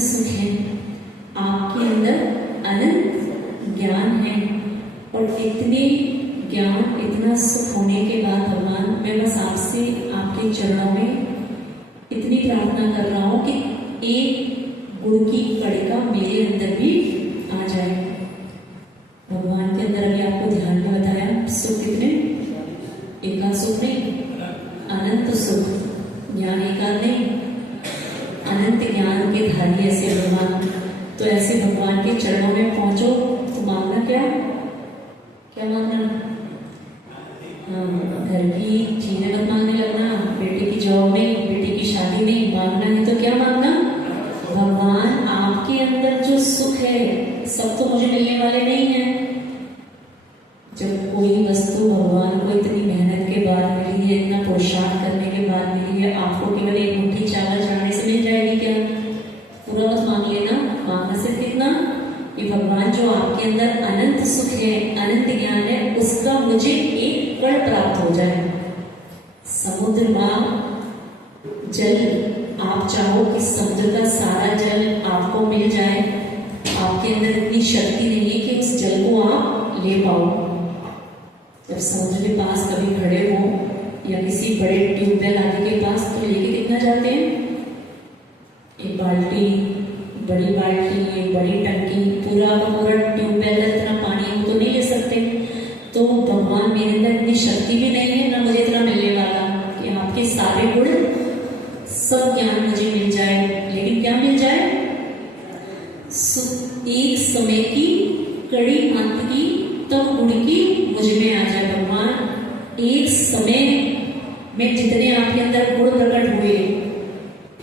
सुख है, आपके अंदर अनंत ज्ञान है। और इतने ज्ञान, इतना सुख होने के बाद भगवान, मैं बस आपसे, आपके चरणों में इतनी प्रार्थना कर रहा हूँ कि एक गुण की कड़िका मेरे अंदर भी आ जाए। भगवान के अंदर अभी आपको ध्यान में बताया सुख कितने, एकांत सुख नहीं, अनंत सुख, ज्ञान एकांत नहीं, अनंत ज्ञान के धारी ऐसे भगवान। तो ऐसे भगवान के चरणों में पहुंचो तो मांगना क्या, क्या मांगना? हाँ, घर की चीजें मत मांगने लगना, बेटे की जॉब में, बेटी की शादी में मांगना है तो क्या मांगना? भगवान आपके अंदर जो सुख है, सब तो मुझे मिलने वाले नहीं है। जब कोई वस्तु भगवान को इतनी मेहनत के बाद मिली है, इतना पुरुषार्थ करने के बाद मिली है, आपको केवल एक मुट्ठी चावल चढ़ाने से मिल जाएगी क्या? पूरा मत मांग लेना। मांगना सिर्फ इतना कि भगवान जो आपके अंदर अनंत सुख है, अनंत ज्ञान है, उसका मुझे एक कण प्राप्त हो जाए। समुद्र माँ जल, आप चाहो कि समुद्र का सारा जल आपको मिल जाए, आपके अंदर इतनी शक्ति नहीं है कि उस जल को आप ले पाओ। जब समुद्र के पास कभी खड़े हो या किसी बड़े ट्यूबवेल आदि के पास, तो लेके कितना जाते हैं? एक बाल्टी, बड़ी बाल्टी, एक बड़ी टंकी, पूरा का पूरा ट्यूबवेल का इतना पानी हम तो नहीं ले सकते। तो भगवान मेरे अंदर इतनी शक्ति भी नहीं है, ना मुझे इतना मिलने वाला कि आपके सारे गुण, सब ज्ञान मुझे मिल जाए। लेकिन क्या मिल जाए? एक समय की कड़ी अंत की तब गुण की मुझ में आ जाए। भगवान एक समय में जितने आपके अंदर गुण प्रकट हुए,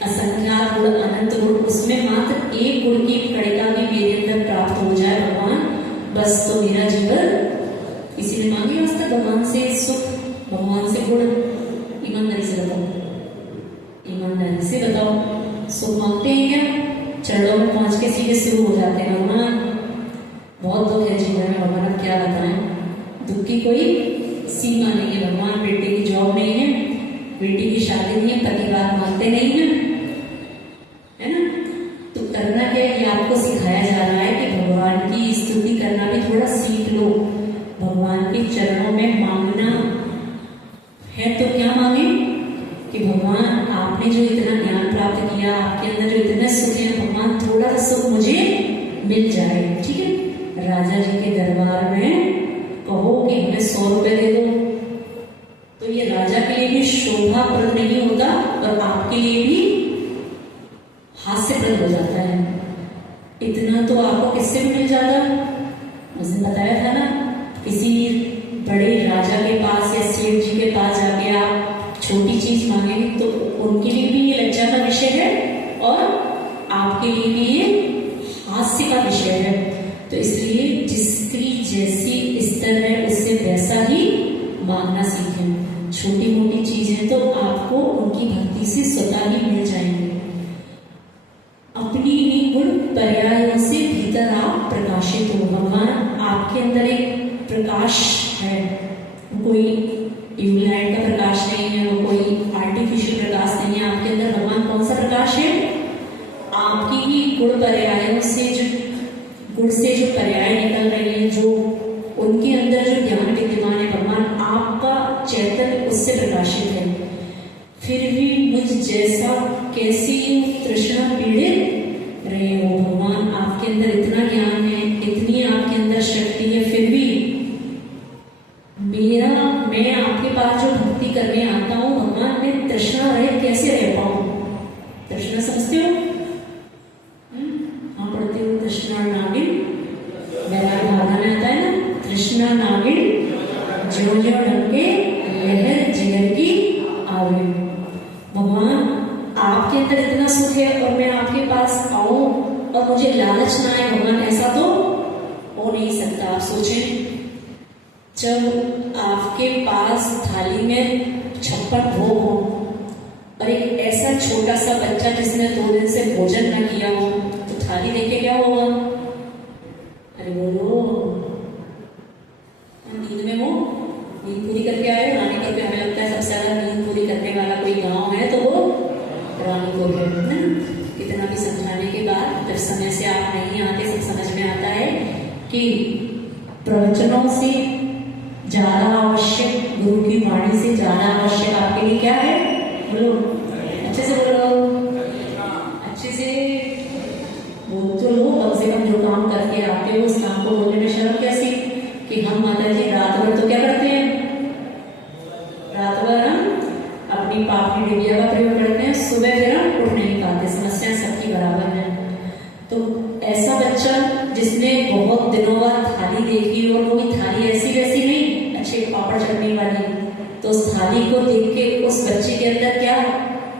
असंख्यात गुण, अनंत गुण, उसमें मात्र एक गुण की कड़िका भी मेरे अंदर प्राप्त हो जाए भगवान, बस तो मेरा जीवन। किसी ने मांगे आज तक भगवान से सुख, भगवान से गुण? ईमानदारी से बताओ, ईमानदारी से बताओ, सुख मांगते हैं क्या? चरणों में पहुंच के सीधे शुरू हो जाते हैं, भगवान बहुत दुख है जीवन में, भगवान अब क्या बताएं। दुख की कोई सीमा नहीं है। भगवान बेटे की जॉब नहीं है, बेटी की शादी नहीं है, पति बात मानते नहीं है, है ना? तो करना क्या है, ये आपको सिखाया जा रहा है कि भगवान की स्तुति करना भी थोड़ा सीख लो। भगवान के चरणों में मांगना है तो क्या मांगे कि भगवान आपने जो इतना ज्ञान प्राप्त किया, आपके अंदर जो इतना सुख है, भगवान थोड़ा सा सुख मुझे मिल जाए। ठीक है, राजा जी के दरबार में कहो कि हमें 100 रुपए दे दो, तो ये राजा के लिए भी शोभाप्रद नहीं होता और आपके लिए भी हास्यप्रद हो जाता है। इतना तो आपको किससे भी मिल जाता? उसने बताया था ना, किसी बड़े राजा के पास या सेठ जी के पास जाके आप छोटी चीज मांगेंगे तो उनके लिए भी ये लज्जा का विषय है और आपके लिए भी ये हास्य का विषय है। तो इसलिए जिसकी जैसी स्तर है उससे वैसा ही मांगना सीखें। छोटी मोटी चीजें तो आपको उनकी भक्ति से स्वतः ही मिल जाएंगे। अपनी ही गुण पर्यायों से भीतर आप प्रकाशित हो। भगवान आपके अंदर एक प्रकाश है, कोई ट्यूबलाइट का प्रकाश नहीं है, वो कोई आर्टिफिशियल प्रकाश नहीं है। आपके अंदर भगवान कौन सा प्रकाश है? आपकी ही गुण पर्यायों से, जो गुण से जो पर्याय निकल रही है, जो उनके अंदर जो ज्ञान विद्यमान है, भगवान आपका चैतन्य उससे प्रकाशित है। फिर भी मुझ जैसा कैसी तृष्णा पीड़ित रहे हो। भगवान आपके अंदर इतना ज्ञान है, इतनी आपके अंदर शक्ति है, फिर भी मैं आपके पास जो भक्ति करने आता हूँ, भगवान मैं तृष्णा रहित कैसे रह पाऊं? तृष्णा समझते हो? हाँ, पढ़ते हो तृष्णा नागिन, बैराग भागा में आता है ना, तृष्णा नागिन ज्यो ज्यो ढंके लहर जिगर की आवे। भगवान आपके अंदर इतना सुख है और मैं आपके पास आऊं और मुझे लालच ना आए, भगवान ऐसा तो हो नहीं सकता। आप सोचें, जब आपके पास थाली में 56 भोग हो और एक ऐसा छोटा सा बच्चा जिसने 2 दिन से भोजन न किया हो, तो थाली देखे क्या होगा? अरे बोलो, नींद में वो नींद पूरी करके आए, रानी करके। हमें लगता है सबसे ज्यादा नींद पूरी करने वाला कोई गांव है तो वो रानी को है ना। कितना भी समझाने के बाद प्रवचनों से ज्यादा आवश्यक, गुरु की वाणी से ज्यादा आवश्यक आपके लिए क्या है? बोलो, अच्छे से बोलो, अच्छे से बोल तो लो। कम से कम जो काम करके आते हो उस काम को बोलने में शर्म कैसी? कि हम माता जी रात भर तो क्या करते हैं, रात भर हम अपनी पाप की डिबिया का प्रयोग करते हैं, सुबह फिर हम उठ नहीं पाते। समस्या सबकी बराबर है। तो ऐसा बच्चा जिसने बहुत दिनों बाद थाली देखी और वो थाली ऐसी वैसी नहीं, अच्छे पापड़ चटनी वाली, तो उस थाली को देख के उस बच्चे के अंदर क्या,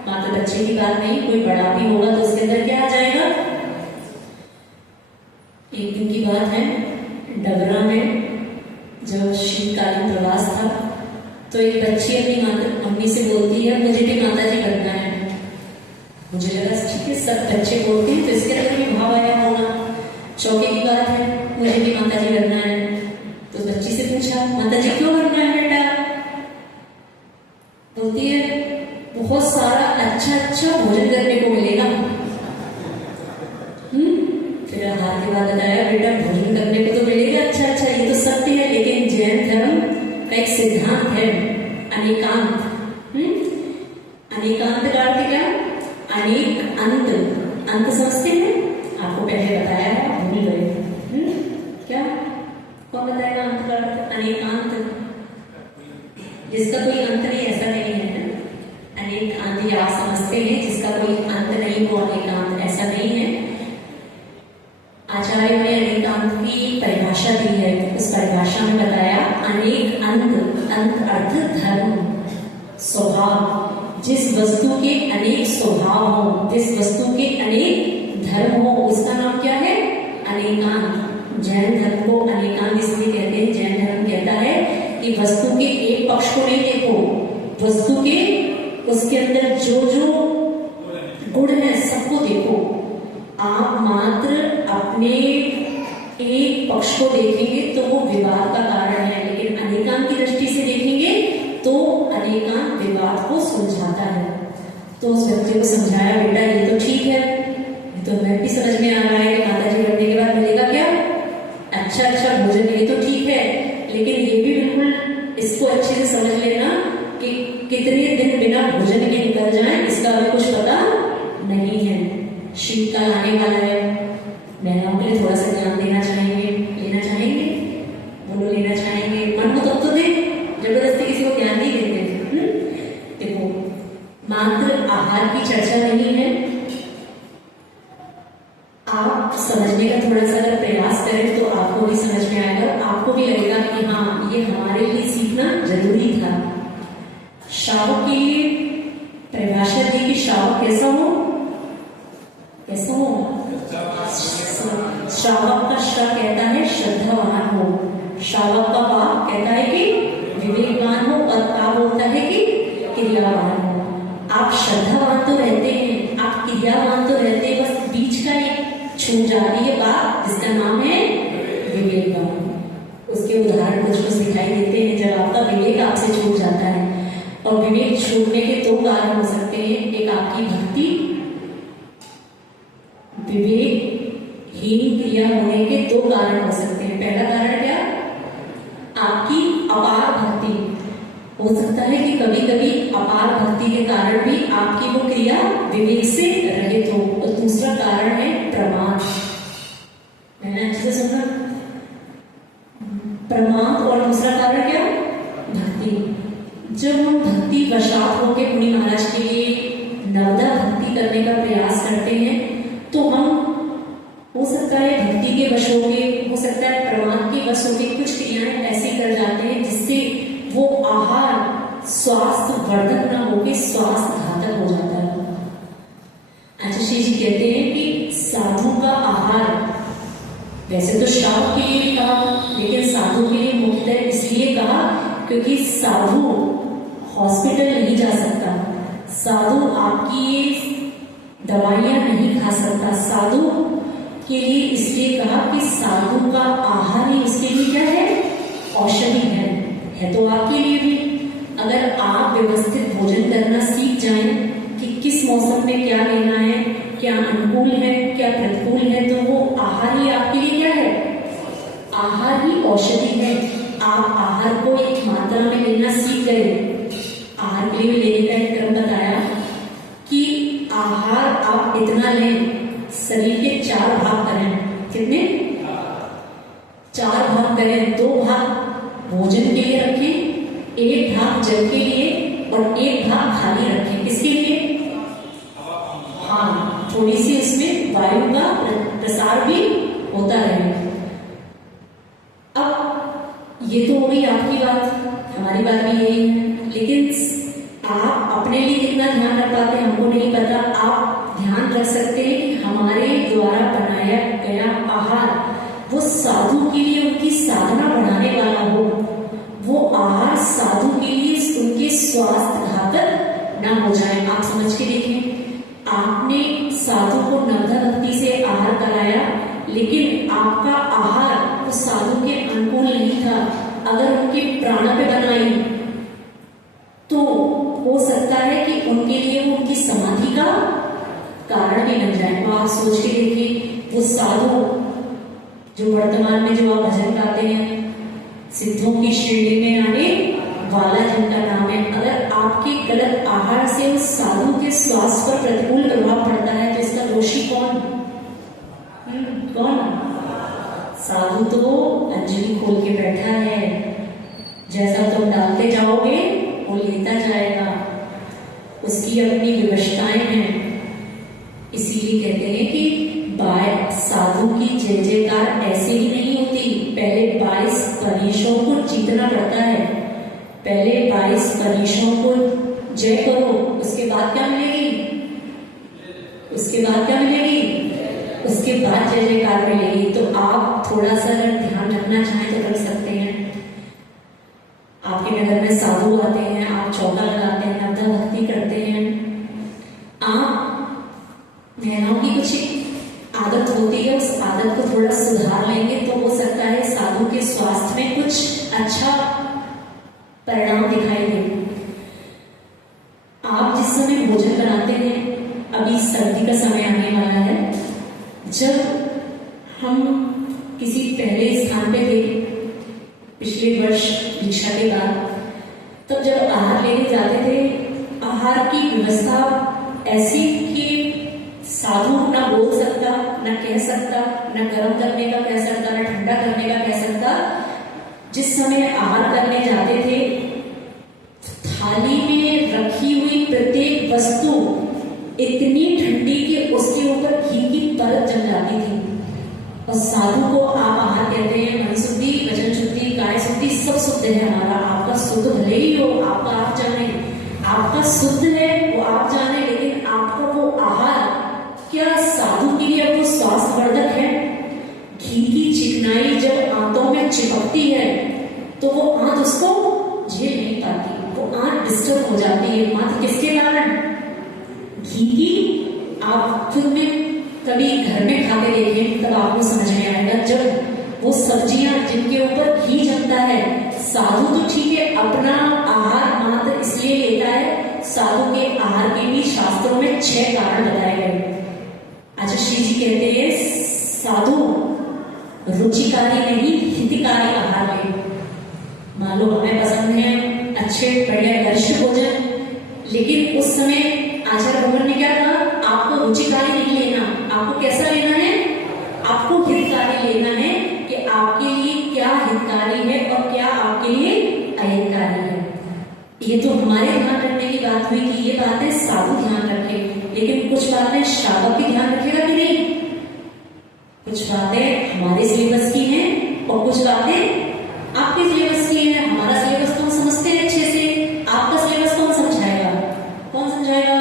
मात्र बच्चे की बात नहीं, कोई बड़ा भी होगा तो उसके अंदर क्या आ जाएगा? एक दिन की बात है, डबरा में जब शीतकालीन प्रवास था तो एक बच्ची अपनी मम्मी से बोलती है मुझे भी माता जी बनना है। मुझे लगा ठीक है, सब बच्चे बोलते हैं तो इसके अंदर भी भाव आया होगा। चौके की बात है, मुझे भी माता जी बनना है। तो बच्ची से पूछा माता जी क्यों बनना है बेटा? बोलती है बहुत सारा अच्छा अच्छा भोजन करने को मिलेगा। फिर हाथ के बाद बताया बेटा भोजन करने को तो मिलेगा अच्छा अच्छा, ये तो सत्य है, लेकिन जैन धर्म का एक सिद्धांत है अनेकांत। अनेकांत का अर्थ क्या? अनेक अंत। अंत समझते हैं? आपको पहले बताया है, भूल गए क्या? कौन बताएगा अंत का अर्थ? अनेकांत, जिसका कोई अंत नहीं, ऐसा नहीं है। अनेक अंत आप समझते हैं, जिसका कोई अंत नहीं वो अनेकांत, ऐसा नहीं है। आचार्य ने अनेकांत की परिभाषा दी है। उस परिभाषा में बताया अनेक अंत, अंत अर्थ धर्म, स्वभाव। जिस वस्तु के अनेक स्वभाव हो, जिस वस्तु के अनेक धर्म हो, उसका नाम क्या है? अनेकांत। जैन धर्म को अनेकांत इसलिए कहते हैं, जैन धर्म कहता है कि वस्तु के एक पक्ष को नहीं देखो, वस्तु के उसके अंदर जो जो गुण है सबको देखो। आप मात्र अपने एक पक्ष को देखेंगे तो वो विवाद का कारण है, लेकिन अनेकांत की दृष्टि से देखेंगे तो अनेकांत विवाद को सुलझाता है। तो उस बच्चे को समझाया बेटा ये तो ठीक है, ये तो मैं भी समझ में आ रहा है कि माता जी बनने के बाद मिलेगा क्या? अच्छा अच्छा भोजन, ये तो ठीक है, लेकिन ये भी बिल्कुल इसको अच्छे से समझ लेना कि कितने दिन बिना भोजन के निकल जाए इसका अभी कुछ पता नहीं है। शीतकाल आने वाला है, महिलाओं के लिए थोड़ा सा ध्यान देना चाहेंगे, लेना चाहेंगे? बोलो लेना चाहेंगे। मन को तब तो दे, जबरदस्ती किसी को ध्यान नहीं देते। देखो मात्र आहार की चर्चा नहीं है, आप समझने का थोड़ा सा अगर प्रयास करें तो आपको भी समझ में आएगा, आपको भी लगेगा कि हाँ ये हमारे लिए सीखना जरूरी था। श्रावक के लिए परिभाषा दी कि श्रावक कैसा हो? कैसा हो? श्रावक का श्र कहता है श्रद्धावान हो, श्रावक का वाक कहता है कि विवेकवान हो, और का बोलता है कि क्रियावान हो। आप श्रद्धावान तो रहते हैं, आप क्रियावान तो रहते हैं, बस बीच का एक छूट जाती है बात जिसका नाम है विवेकवान। उसके उदाहरण कुछ कुछ दिखाई देते हैं। जब आपका विवेक आपसे छूट जाता है, और विवेक छूटने के दो कारण हो सकते हैं, एक आपकी भक्ति, विवेकहीन क्रिया होने के दो कारण हो सकते हैं। पहला कारण क्या? आपकी अपार भक्ति। हो सकता है कि कभी कभी अपार भक्ति के कारण भी आपकी वो क्रिया विवेक से रहित हो। और दूसरा कारण है प्रमाद। मैंने अच्छे से सुना, प्रमाद। और दूसरा कारण क्या? भक्ति। जब हम भक्ति वशात होकर मुनि महाराज के लिए नवदा भक्ति करने का प्रयास करते हैं तो हम हो सकता है भक्ति के वश होके, हो सकता है प्रमाद के वश होके कुछ क्रियाएं ऐसी कर जाते हैं जिससे वो आहार स्वास्थ्य वर्धक न होके स्वास्थ्य घातक हो जाता है। आचार्य जी कहते हैं कि साधु का आहार, वैसे तो श्रावक के लिए भी कहा, लेकिन साधु के लिए मुख्यतः इसलिए कहा क्योंकि साधु हॉस्पिटल नहीं जा सकता, साधु आपकी दवाइयां नहीं खा सकता। साधु के लिए इसलिए कहा कि साधु का आहार ही उसके लिए क्या है? औषधि है तो आपके लिए भी। अगर आप व्यवस्थित भोजन करना सीख जाएं कि किस मौसम में क्या लेना है, क्या अनुकूल है क्या प्रतिकूल है, तो वो आहार ही आपके लिए क्या है? औषधि है। आप आहार को एक मात्रा में लेना सीख गए। आहार के लिए लेने का एक क्रम बताया कि आहार आप इतना लें, शरीर के 4 भाग करें। कितने? 4 भाग करें। 2 भाग भोजन के लिए रखें, 1 भाग जल के लिए और 1 भाग खाली रखें। किसके लिए? हाँ, थोड़ी सी उसमें वायु का प्रसार भी होता रहे। अब ये तो हो गई आपकी बात, हमारी बात भी यही है, लेकिन आप अपने लिए कितना ध्यान रख पाते हैं हमको नहीं पता। आप ध्यान रख सकते हैं कि हमारे द्वारा बनाया गया आहार वो साधु के लिए उनकी साधना बढ़ाने वाला हो। वो आहार साधु के लिए उनके स्वास्थ्य घातक ना हो जाए। आप समझ के देखें, आपने साधु को नवधा भक्ति से आहार कराया, लेकिन आपका आहार उस साधु के अनुकूल नहीं था। अगर उनके प्राण पे बनाई तो हो सकता है कि उनके लिए वो उनकी समाधि का कारण भी बन जाए। तो आप सोच के देखिए, वो साधु जो वर्तमान में जो आप भजन गाते हैं, सिद्धों की श्रेणी में आने वाला जिनका नाम है, अगर आपके गलत आहार से उस साधु के स्वास्थ्य पर प्रतिकूल प्रभाव पड़ता है तो इसका दोषी कौन? कौन? साधु तो अंजलि खोल के बैठा है, जैसा तुम डालते जाओगे वो लेता जाएगा, उसकी अपनी व्यवस्थाएं हैं। इसीलिए कहते हैं कि साधु की जय जयकार ऐसे ही नहीं होती। पहले 22 परिशों को जीतना पड़ता है। पहले 22 परिशों को जय करो, उसके बाद क्या मिलेगी? उसके बाद क्या मिलेगी? उसके बाद जय जयकार मिलेगी। तो आप थोड़ा सा अगर ध्यान रखना चाहें तो रख सकते हैं। आपके नगर में साधु आते हैं, आप चौका लगाते हैं, नवधा भक्ति करते हैं, आप महिलाओं की कुछ आदत होती है, उस आदत को थोड़ा सुधार लेंगे तो हो सकता है साधु के स्वास्थ्य में कुछ अच्छा परिणाम दिखाई दे। आप जिस समय भोजन बनाते हैं, अभी सर्दी का समय आने वाला है, जब हम किसी पहले स्थान पे थे पिछले वर्ष दीक्षा के बाद, तब जब आहार लेने जाते थे, आहार की व्यवस्था ऐसी कि साधु ना बोल सकता, ना कह सकता, ना गर्म करने का कह सकता, ना ठंडा करने का कह सकता। जिस समय आहार करने जाते थे, थाली में रखी हुई प्रत्येक वस्तु इतनी ठंडी कि उसके ऊपर घी की परत जम जाती थी। और साधु को आप आहार कहते हैं, मन शुद्धि, वचन शुद्धि, काय शुद्धि, सब शुद्ध है हमारा। आपका शुद्ध भले ही हो, आपका आप जाने, आपका शुद्ध है वो आप जाने, लेकिन आपका वो आहार क्या साधु के लिए वो स्वास्थ्यवर्धक है? घी की चिकनाई जब आंतों में चिपकती है तो वो आंत उसको झेल नहीं पाती, वो आंत डिस्टर्ब हो जाती है। मात्र किसके कारण? घी की। आप खुद में कभी घर में खा के देखें तब आपको समझ में आएगा। जब वो सब्जियां जिनके ऊपर घी जमता है, साधु तो ठीक है अपना आहार मात्र इसलिए लेता है, साधु के आहार के भी शास्त्रों में 6 कारण बताए गए। अच्छा, श्री जी कहते हैं साधु रुचिकारी नहीं हितकारी आहार ले। मान लो हमें पसंद है अच्छे बढ़िया गरिष्ठ भोजन, लेकिन उस समय आचार्य भगवान ने क्या कहा? आपको रुचिकारी नहीं लेना, आपको कैसा लेना है? आपको हितकारी लेना है कि आपके लिए क्या हितकारी है और क्या आपके लिए अहितकारी है। ये तो हमारे ध्यान रखने की बात हुई कि ये बातें साधु ध्यान रखे, लेकिन कुछ बातें श्रावक भी ध्यान रखेगा कि नहीं? कुछ बातें हमारे सिलेबस की हैं और कुछ बातें आपके सिलेबस की हैं। हमारा सिलेबस तो हम समझते हैं अच्छे से, आपका सिलेबस कौन समझाएगा? कौन समझाएगा?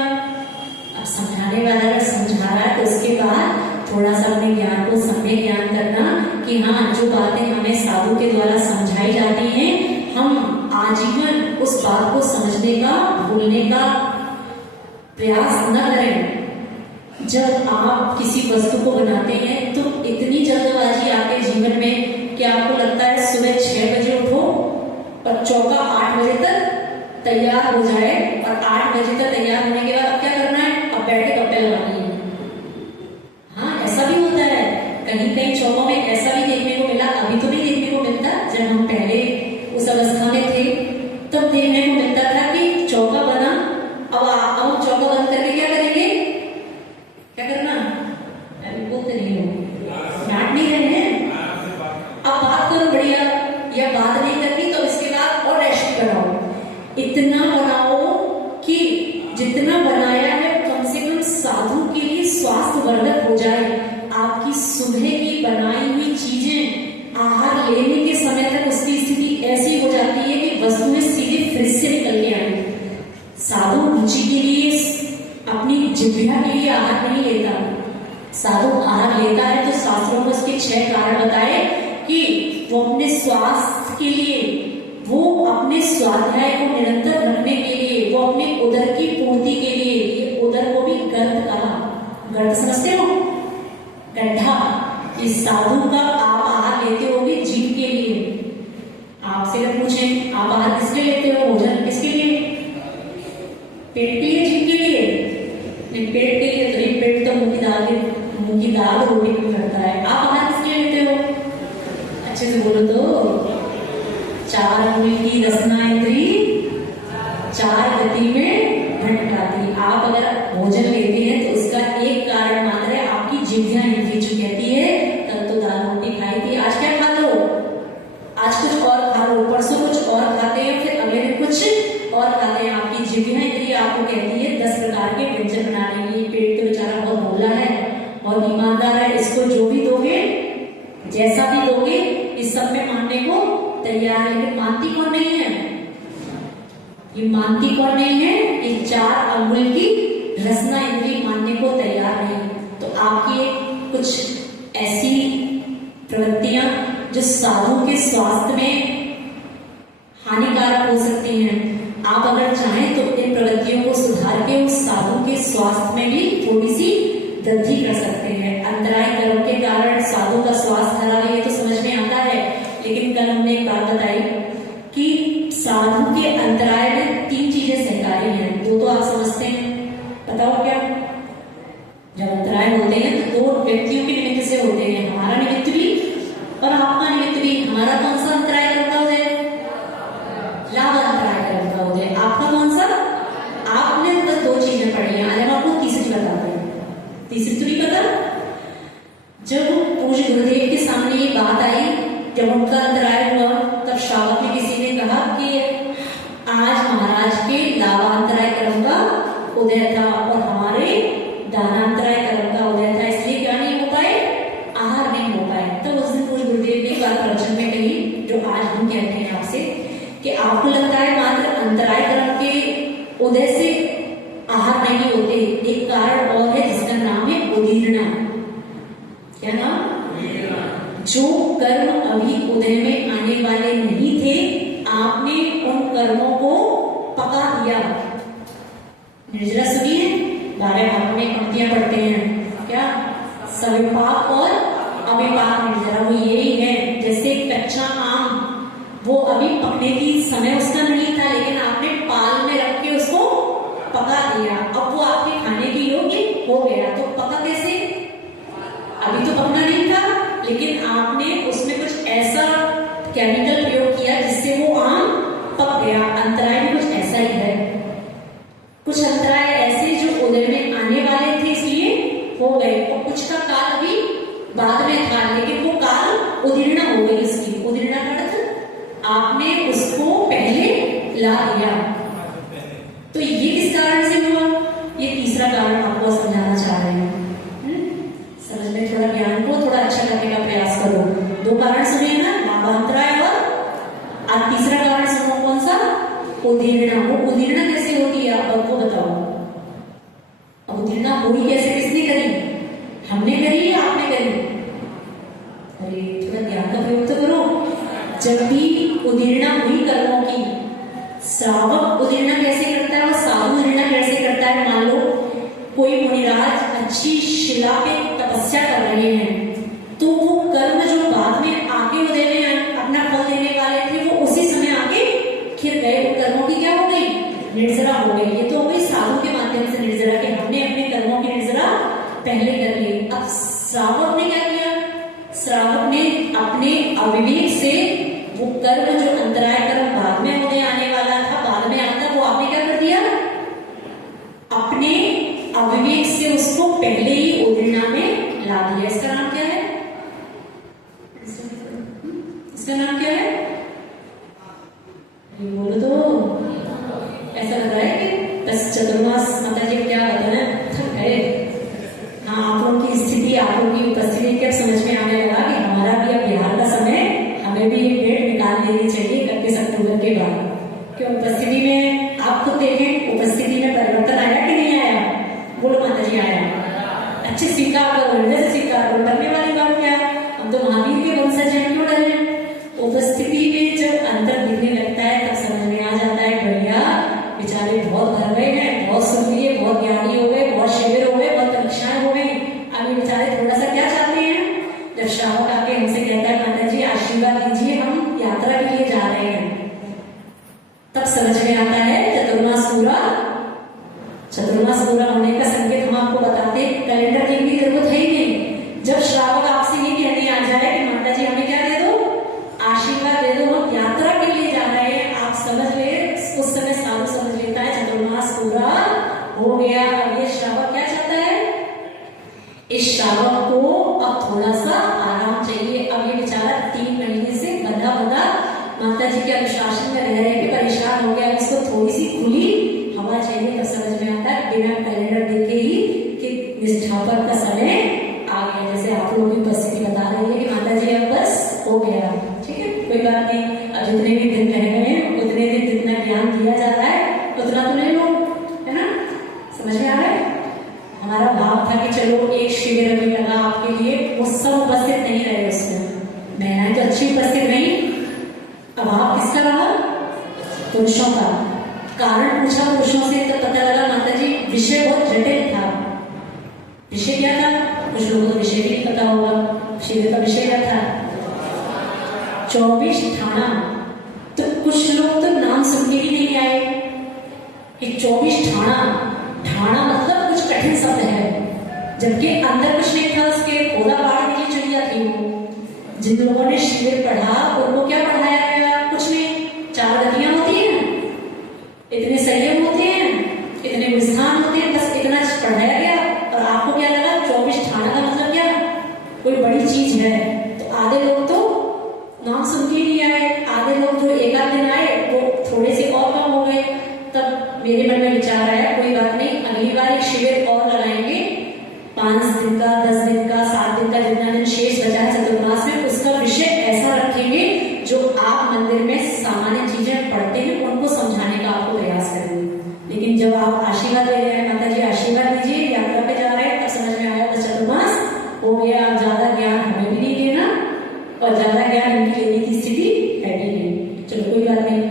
अब समझाने वाला अगर समझा रहा है तो उसके बाद थोड़ा सा अपने ज्ञान को सम्यक ज्ञान करना कि हाँ, जो बातें हमें साधु के द्वारा समझाई जाती हैं, हम आजीवन उस बात को समझने का, भूलने का प्रयास न करें। जब आप किसी वस्तु को बनाते हैं तो इतनी जल्दबाजी आपके जीवन में कि आपको लगता है सुबह 6 बजे उठो और चौका 8 बजे तक तैयार हो जाए, और 8 बजे तक तैयार होने के बाद अब क्या करना है? अब बैठ के गप्पे लगानी है। हाँ, ऐसा भी होता है। कहीं कहीं चौकों में ऐसा भी देखने को मिला, अभी तो नहीं देखने को मिलता, जब हम पहले उस अवस्था में थे तब देखने को मिलता था कि चौका बना, अब हम चौका बंद करके क्या करेंगे, क्या करना, अभी बोलते नहीं हो, डांट नहीं रहे हैं, अब बात करो बढ़िया, या बात नहीं करनी तो इसके बाद और रेस्ट कराओ, इतना बनाओ कि जितना बनाया है कम से कम साधु के लिए स्वास्थ्यवर्धक हो जाए। आपकी सुबह की बनाई हुई चीजें आहार लेने के समय तक उसकी स्थिति ऐसी हो जाती है कि वस्तुएं सीधे फ्रिज से निकल के आई। साधु रुचि के लिए, अपनी जिह्वा के लिए आहार नहीं लेता। साधु आहार लेता है तो शास्त्रों में उसके 6 कारण बताए कि वो अपने स्वास्थ्य के लिए, वो अपने स्वाध्याय को निरंतर रखने के लिए, वो अपने उदर की पूर्ति के लिए, ये उदर को भी गर्त कहा, गर्त समझते हो, गड्ढा, इस साधु का आप आहार लेते होगे जीव के लिए। आपसे अगर पूछें आप आहार किसके लेते हो, भोजन किसके लिए, पेट के लिए, जीव के लिए, नहीं पेट के लिए तो नहीं, पेट तो मुंह की दाल रोटी भी करता है। आप आहार किसके लिए लेते हो, अच्छे से बोलो तो, 4 अंगुल की रसना इंद्री 4 गति में भटकाती। आप अगर भोजन लेते हैं तो उसका एक कारण मात्र है आपकी जिह्वा इंद्री, जो कहती है कल तो दाल रोटी खाई थी, आज क्या खा लो, आज कुछ और खा लो, परसों कुछ और खाते हैं, फिर अगले दिन कुछ और खाते हैं। आपकी जिह्वा इंद्री आपको कहती है 10 प्रकार के व्यंजन बनाने की। पेट तो बेचारा बहुत भोला है, बहुत ईमानदार है, इसको जो भी दोगे, जैसा भी दोगे, इस सब में मानने को तैयार है। लेकिन मानती कौन नहीं है, ये मानती कौन नहीं है, ये 4 अंगुल की रसना इंद्री मानने को तैयार नहीं। तो आपकी कुछ ऐसी प्रवृत्तियां जो साधु के स्वास्थ्य में हानिकारक हो सकती हैं, आप अगर चाहें तो इन प्रवृत्तियों को सुधार के उस साधु के स्वास्थ्य में भी थोड़ी सी वृद्धि कर सकते हैं। अंतराय कर्म के कारण साधु का स्वास्थ्य खराब है, ये तो समझ में आता है, लेकिन कल हमने एक बात बताई कि साधु के अंतराय में 3 चीजें सहकारी हैं। 2 तो आप समझते हैं, बताओ क्या, जब अंतराय होते हैं तो 2 व्यक्तियों के निमित्त से होते हैं, हमारा निमित्त भी और आपका निमित्त भी। हमारा कौन सा अंतराय कर्म का उदय, लाभ अंतराय कर्म का उदय। आपका कौन सा, आपने बस 2 चीजें पढ़ी हैं, आज हम आपको तीसरी बताते हैं। तीसरी तो नहीं पता। जब पूज्य गुरुदेव के सामने ये बात आई, जब उनका अंतराय हुआ, तब श्रावक में किसी ने कहा कि आज महाराज के लाभांतराय कर्म का उदय था और हमारे दानांतराय कर्म का उदय था, इसलिए क्या नहीं हो पाए, आहार नहीं हो पाए। तो उस दिन पूज्य गुरुदेव ने बात प्रवचन में कही, जो आज हम कहते हैं आपसे, कि आपको लगता है मात्र अंतराय कर्म के उदय से आहार नहीं होते, एक कारण और है जिसका नाम है उदीर्णा। क्या नाम, जो कर्म अभी उदय में आने वाले नहीं थे, आपने उन कर्मों को पका दिया। निर्जरा सुनी है, 12 भागों में पंक्तियां पढ़ते हैं, क्या, सविपाक और अविपाक निर्जरा, वो यही है। जैसे कच्चा आम, वो अभी पकने की समय उसका नहीं था, लेकिन आपने पाल में रख के उसको पका दिया, अब वो आपके खाने के योग्य हो गया। तो पका कैसे, अभी तो पकना नहीं था, लेकिन आपने उसमें कुछ ऐसा केमिकल प्रयोग किया जिससे वो आम पक गया। अंतराय भी कुछ ऐसा ही है। कुछ अंतराय ऐसे जो उदय में आने वाले थे इसलिए हो गए, और कुछ का काल भी बाद में था, लेकिन वो काल उदीर्णा हो गई। इसकी उदीर्णा का अर्थ आपने उसको पहले ला दिया। तो ये किस कारण से हुआ, ये तीसरा कारण आपको समझाना चाह रहे हैं। समझ में थोड़ा ज्ञान को थोड़ा अच्छा करने का प्रयास करो। 2 कारण सुने ना, लाभांतराय और तीसरा कारण सुनो कौन सा, उदीर्णा। वो उदीर्णा कैसे होती है आप आपको बताओ। अब उदीर्णा हुई कैसे, किसने करी, हमने करी या आपने करी, अरे थोड़ा ज्ञान का प्रयोग तो करो। जब भी उदीर्णा हुई कर्मों की, श्रावक उदीर्णा कैसे करता है और साधु उदीर्णा कैसे करता है। मान लो कोई मुनिराज अच्छी शिला पे तपस्या कर रहे हैं, तो वो कर्म जो बाद में आके उदय में अपना फल देने वाले थे, वो उसी समय आके खिर गए। उन कर्मों की क्या हो गई, निर्जरा हो गई। ये तो हो गई साधु के माध्यम से निर्जरा, के हमने अपने कर्मों की निर्जरा पहले कर ली। अब श्रावक ने क्या किया, श्रावक ने अपने अविवेक से वो ऑटोमेटिक से उसको पहले ही ओरिना में ला दिया। इसका नाम क्या है? इसका नाम क्या है? बोलो तो। ऐसा लग रहा है कि बस चतुर्मास माता जी क्या बताना, थक गए। हाँ, आप लोगों की स्थिति, आप लोगों की उपस्थिति क्या समझ में आने लगा कि हमारा भी अब बिहार का समय, हमें भी एक डेट निकाल लेनी चाहिए 31 अक्टूबर के बाद। क्यों? उपस्थिति में आप खुद देखें, उपस्थिति में परिवर्तन आया कि नहीं आया? बोलो माता जी, आया। अच्छे स्वीकार करो, हृदय से स्वीकार करो। डरने वाली बात क्या है? हम तो महावीर के वंशज हैं, क्यों डरे? उपस्थिति में जब अंतर दिखने लगता है तब समझ में आ जाता है बढ़िया, बेचारे बहुत भर गए हैं, बहुत सुन लिए, बहुत ज्ञानी हो गए, बहुत शिविर हो गए, बहुत परीक्षाएं हो गई। अब ये बेचारे थोड़ा सा क्या चाहते हैं? जब श्रावक आके हमसे कहता है माता जी आशीर्वाद दीजिए, हम यात्रा के लिए जा रहे हैं, तब समझ में आता है चतुर्मास पूरा। चतुर्मास पूरा होने का संकेत हम आपको बताते हैं, कैलेंडर की भी जरूरत है ही नहीं। जब श्रावक आपसे ये कहने आ जाए कि माता जी हमें क्या दे दो, आशीर्वाद दे दो, हम यात्रा के लिए जा रहे हैं, आप समझ ले, उस समय साधु समझ लेता है चतुर्मास पूरा हो गया। अब ये श्रावक क्या चाहता है? इस श्रावक को अब थोड़ा सा आराम चाहिए। अब ये बेचारा 3 महीने से बंधा माता जी के अनुशासन में रह रहे के परेशान हो गया, इसको थोड़ी सी खुली हवा चाहिए। तो समझ में आता है बिना कैलेंडर देखे ही कि निष्ठापन का समय आ गया। जैसे आप लोगों की उपस्थिति बता रही है कि माता जी अब बस हो गया, ठीक है, कोई बात नहीं। अब जितने भी दिन रह गए हैं उतने दिन जितना ज्ञान दिया जा रहा है उतना तो ले लो, है ना? समझ में आ रहा है? हमारा भाव था कि चलो एक शिविर अभी लगा आपके लिए, वो सब उपस्थित नहीं रहे उसमें, महिलाएं तो अच्छी उपस्थित नहीं। अभाव किसका रहा? पुरुषों का। कारण पूछा पुरुषों से तो पता लगा माता जी विषय बहुत जटिल था। विषय क्या था? कुछ लोगों को विषय भी नहीं पता होगा। शिविर का विषय क्या था? 24 ठाणा। तो कुछ लोग तो नाम सुन के ही नहीं आए कि 24 ठाणा। ठाणा मतलब कुछ कठिन शब्द है, जबकि अंदर कुछ नहीं था उसके, खोला पहाड़ की चिड़िया थी वो। जिन लोगों ने शिविर पढ़ा उनको क्या पढ़ाया गया? कुछ नहीं। 4 गतियां होती हैं, इतने संयम होते हैं, इतने विस्थान होते हैं, बस इतना पढ़ाया गया। और आपको क्या लगा 24 ठाणा का मतलब क्या? कोई बड़ी चीज है। तो आधे लोग तो नाम सुन के नहीं आए, आधे लोग जो एक आध दिन आए वो थोड़े से और कम हो गए। तब मेरे मन में विचार आया कोई बात नहीं, अगली बार एक शिविर और लगाएंगे, 5 दिन का, 10 दिन का, 7 दिन का, जितना दिन शेष बचा है चतुर्मास में, उसका विषय ऐसा रखेंगे जो आप मंदिर में सामान्य चीजें पढ़ते हैं उनको समझाने का आपको प्रयास करेंगे। लेकिन जब आप आशीर्वाद ले रहे हैं माता जी आशीर्वाद दीजिए, यात्रा पे जा रहे हैं, तब समझ में आया बस चतुर्मास हो गया, अब ज्यादा ज्ञान हमें भी नहीं देना और ज्यादा ज्ञान इनकी लेने की स्थिति है भी नहीं। चलो कोई बात नहीं।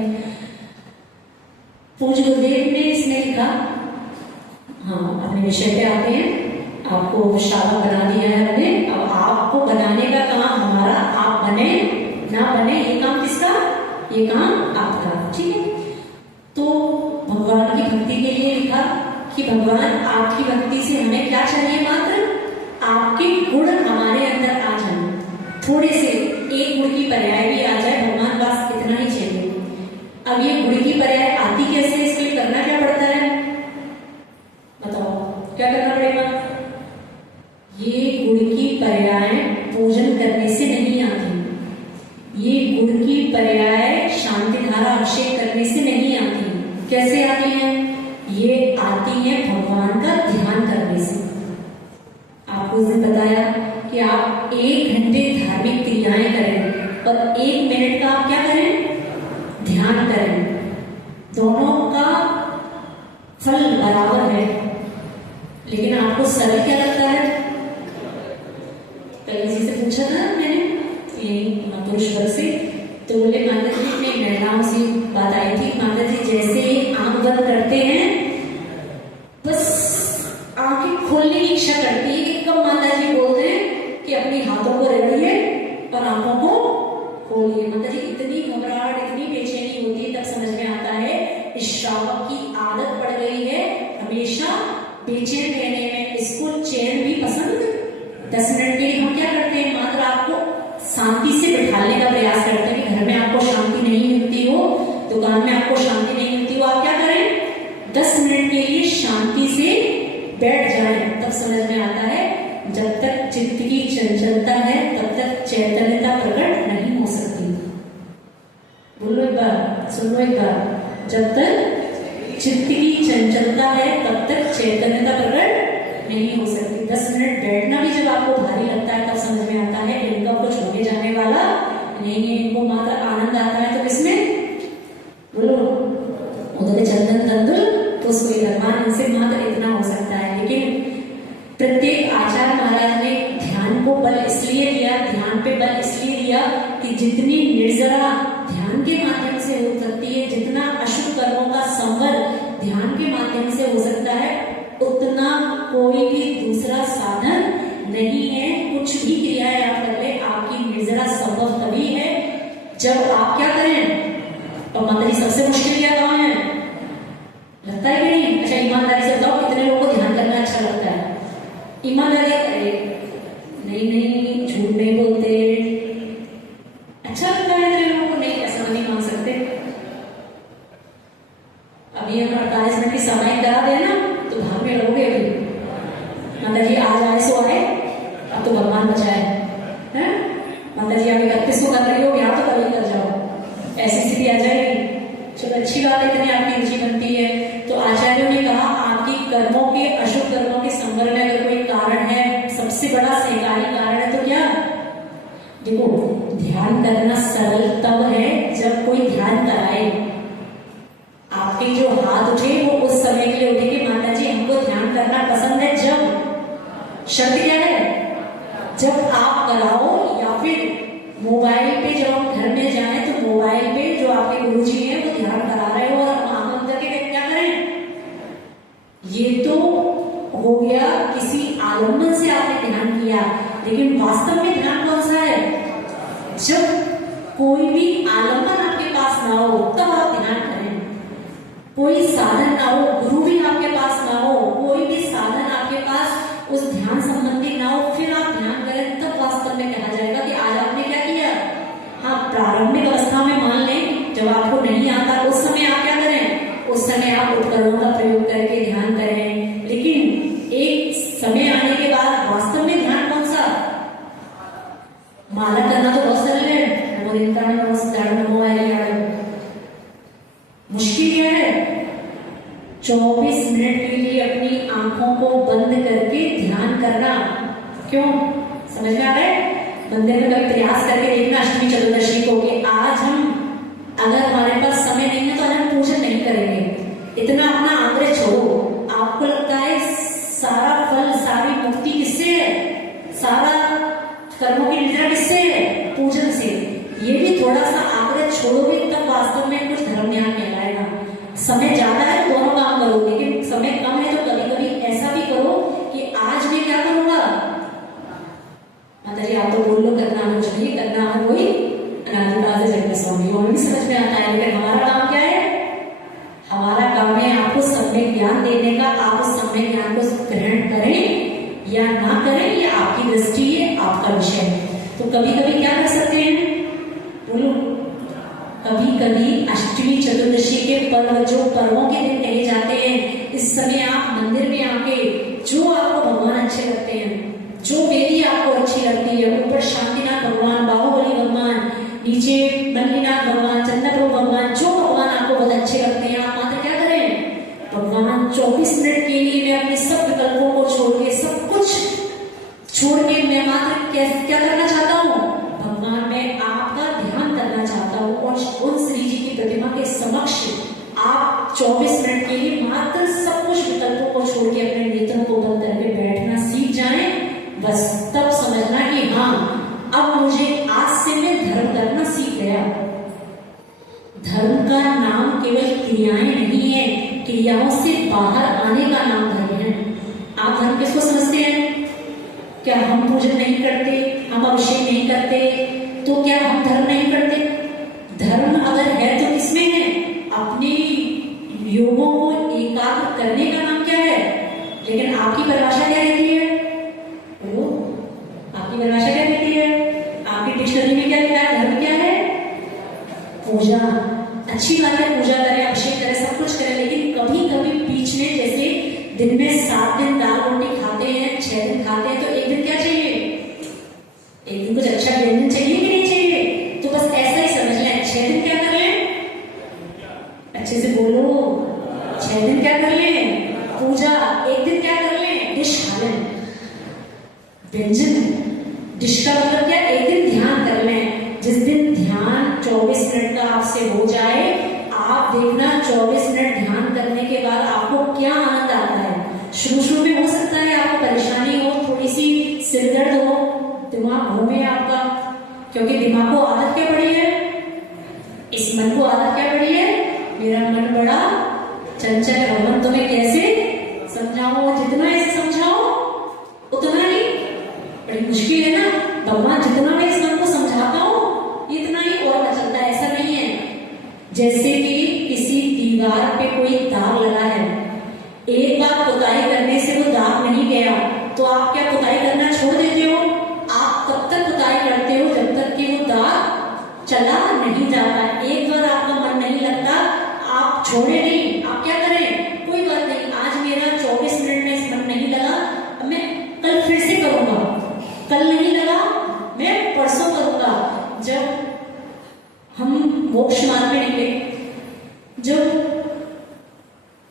पूज्य गुरुदेव ने इसमें लिखा, हाँ अपने विषय पे आते हैं। आपको श्रावक बना दिया है हमने, अब आपको बनाने का काम हमारा, आप बने ना बने ये काम किसका? ये काम आपका, ठीक है। तो भगवान की भक्ति के लिए लिखा कि भगवान आपकी भक्ति से हमें क्या चाहिए? मात्र आपके गुण हमारे अंदर आ जाए, थोड़े से एक गुण की पर्याय भी आ जाए, भगवान बस इतना ही चाहिए। अब ये गुण की पर्याय आती कैसे? इसके लिए करना क्या पड़ता है? बताओ क्या करना पड़ेगा? ये गुण की पर्याय पूजन करने से नहीं आती, ये गुण की पर्याय शांति धारा अभिषेक करने से नहीं आती। कैसे आती है? ये आती है भगवान का ध्यान करने से। आपको उस दिन बताया कि आप 1 घंटे धार्मिक क्रियाएं करें और 1 मिनट का आप क्या करें? ध्यान करें। दोनों का फल बराबर है, लेकिन आपको सरल क्या लगता है? कल किसी से पूछा था मैंने, ये पुरुष वर्ग से, तो बोले माता जी में महिलाओं से बात आई थी, माता जी जैसे ही आंख बंद करते हैं बस आंखें खोलने की इच्छा करती है कि कब माता जी बोलते हैं कि अपने हाथों को रगड़िए और आंखों को खोलिए। माता जी इतनी घबराहट, इतनी बेचैनी होती है, तब समझ में आता है इस श्रावक की आदत पड़ गई है हमेशा बेचैन रहने में। इसको चैन भी पसंद। 10 मिनट के लिए हम क्या करते हैं? मात्र आपको शांति से बिठाने का प्रयास करते हैं कि घर में आपको शांति नहीं मिलती हो, दुकान में आपको शांति नहीं मिलती हो, आप क्या करें? 10 मिनट के लिए शांति से बैठ जाए तब समझ में आता है, जब तक चित्त की चंचलता है तब तक चैतन्यता प्रकट नहीं हो सकती। बोलो एक बार, सुनो एक बार, जब तक चित्त की चंचलता है तब तक चैतन्यता प्रकट नहीं हो सकती। 10 मिनट बैठना भी जब आपको भारी लगता है तब समझ में आता है कि इनका कुछ होने जाने वाला नहीं है, इनको मात्र आनंद आता है। तो किसमें? बोलो, उधर चंदन तंदुल तो उसको रमान, इनसे मात्र इतना हो सकता है। लेकिन प्रत्येक आचार्य महाराज ने ध्यान को बल इसलिए दिया, ध्यान पे बल इसलिए दिया कि जितनी निर्जरा ध्यान के माध्यम से हो सकती है, जितना अशुभ कर्मों का संवर ध्यान के माध्यम से हो सकता है, उतना कोई भी दूसरा साधन नहीं है। कुछ भी क्रियाएं आप कर ले, आपकी निर्जरा संभव तभी है जब आप क्या करें। और माता जी सबसे मुश्किल क्या काम है, लगता है कि नहीं? अच्छा ईमानदारी से बताओ, कितने लोगों को ध्यान करना अच्छा लगता है? ईमानदारी, नहीं झूठ नहीं बोलते, अच्छा लगता है इतने लोगों को? नहीं, ऐसा नहीं मान सकते। अभी हम 48 मिनट की समय करा दे ना तो भागने लगोगे। अभी माता जी आज आए सो आए, अब तो भगवान बचाए हैं। माता जी अभी 31 को कर रही हो, यहाँ तो कभी कर जाओ, ऐसी स्थिति आ जाएगी। चलो अच्छी बात है, इतनी आपकी रुचि बनती है। तो आचार्यों ने कहा आपकी कर्मों के, अशुभ कर्मों के संवर में अगर कोई कारण है, सबसे बड़ा सहकारी कारण है तो क्या? देखो, ध्यान करना सरल तब है जब कोई ध्यान कराए। आपके जो हाथ उठे वो उस समय के लिए उठे कि माता जी हमको ध्यान करना पसंद है। जब शर्त क्या है? जब आप कराओ, या फिर मोबाइल पे जब आप घर में जाए तो मोबाइल पे जो आपके गुरु जी है वो ध्यान करा रहे हो और आंख बंद करके क्या करें? ये तो हो गया किसी आलम्बन से आपने ध्यान किया, लेकिन वास्तव में ध्यान कौन सा है? जब कोई भी आलम्बन आपके पास ना हो तब आप ध्यान करें। कोई साधन ना हो, गुरु भी आपके पास ना हो, कोई भी साधन आपके पास उस ध्यान संबंधी ना हो, फिर आप ध्यान करें, तब वास्तव में कहा जाएगा कि आज आपने क्या किया। हाँ, प्रारंभिक अवस्था में मान लें जब आपको नहीं आता उस समय आप क्या करें? उस समय आप उपकरणों का प्रयोग करके ध्यान करें। लेकिन एक समय आने के बाद वास्तव में ध्यान कौन सा? माला करना तो बहुत सरल है, मुश्किल क्या है? 24 मिनट के लिए अपनी आंखों को बंद करके ध्यान करना। क्यों? समझ में आ रहा है? मंदिर में कभी प्रयास करके देखना अष्टमी चतुर्दशी को कि आज हम, अगर हमारे पास समय नहीं है तो आज हम पूजन नहीं करेंगे। इतना अपना आग्रह छोड़ो। आपको लगता है सारा फल, सारी मुक्ति किससे है? सारा कर्मों की निद्रा किससे है? पूजन से। ये भी थोड़ा सा आग्रह छोड़ोगे तब वास्तव में कुछ धर्म ध्यान कहलाएगा। समय ज्यादा है तो दोनों काम करो, लेकिन समय कम है तो कभी कभी ऐसा भी करो कि आज मैं क्या करूंगा। माता जी आप तो बोल लो करना है, कुछ नहीं करना है, वही अनादिकाल से जन्म स्वामी, और भी समझ में आता है। लेकिन हमारा काम क्या है? हमारा काम है आपको सम्यक ज्ञान देने का। आप उस सम्यक ज्ञान को ग्रहण करें या ना करें, ये आपकी दृष्टि है, आपका विषय है। तो कभी कभी क्या कर सकते हैं? बोलो, कभी कभी अष्टमी चतुर्दशी के पर्व, जो पर्वों के दिन कहे जाते हैं, इस समय आप मंदिर में आके जो आपको भगवान अच्छे लगते हैं, जो वेदी आपको अच्छी लगती है, ऊपर शांतिनाथ भगवान, बाहुबली भगवान, नीचे मल्लीनाथ भगवान, चंद्रप्रभु भगवान, जो भगवान आपको बहुत अच्छे लगते हैं, आप मात्र क्या करें? भगवान 24 मिनट के लिए मैं अपने सब विकल्पों को छोड़ के, सब कुछ छोड़ के मैं मात्र क्या करना चाहता हूँ? भगवान मैं आपका ध्यान करना चाहता हूँ। और उन श्री जी की प्रतिमा के समक्ष आप 24 मिनट के लिए मात्र सब कुछ विकल्पों को छोड़ के अपने नेत्रों को बंद करके बैठना सीख जाएं। बस तब समझना कि हाँ, अब मुझे आज से मैं धर्म करना सीख गया। धर्म का नाम केवल क्रियाएं नहीं है, क्रियाओं से बाहर आने का नाम धर्म है। आप धर्म किसको समझते हैं? क्या हम पूजन नहीं करते, हम अभिषेक नहीं करते, तो क्या हम धर्म नहीं करते? धर्म अगर है तो किसमें है? अपने योगों को एकाग्र करने का नाम क्या है? लेकिन आपकी परिभाषा क्या रहती है? बोलो, आपकी परिभाषा क्या रहती है? आपकी डिक्शनरी में क्या लिखा है? धर्म क्या है? पूजा। अच्छी बात है, पूजा करें, अभिषेक करें, सब कुछ करें, लेकिन कभी कभी बीच में, जैसे दिन में 7 दिन दाल व्यंजन डिश का मतलब क्या, एक दिन ध्यान कर लें। जिस दिन ध्यान 24 मिनट का आपसे हो जाए, आप देखना 24 मिनट ध्यान करने के बाद आपको क्या आनंद आता है। शुरू में हो सकता है आपको परेशानी हो, थोड़ी सी सिर दर्द हो, दिमाग घूमे आपका, क्योंकि दिमाग को आदत क्या पड़ी है, इस मन को आदत क्या पड़ी है, मेरा मन बड़ा चंचल है। भगवान तुम्हें कैसे समझाओ, जितना इसे समझाओ उतना ही, बड़ी मुश्किल है ना। भगवान जितना मैं इस मन को समझाता हूँ इतना ही और चलता है, ऐसा नहीं है। जैसे कि किसी दीवार पे कोई दाग लगा है, एक बार पुताई करने से वो दाग नहीं गया, तो आप क्या पुताई करना छोड़ देते हो? आप तब तक पुताई करते हो जब तक कि वो दाग चला नहीं जाता। एक बार आपका मन नहीं लगता, आप छोड़े नहीं, आप क्या करें, कोई बात नहीं, आज मेरा 24 मिनट में मन नहीं लगा, मैं कल फिर से करूंगा, कल नहीं लगा मैं परसों करूंगा। जब हम मोक्ष मार्ग में निकले, जब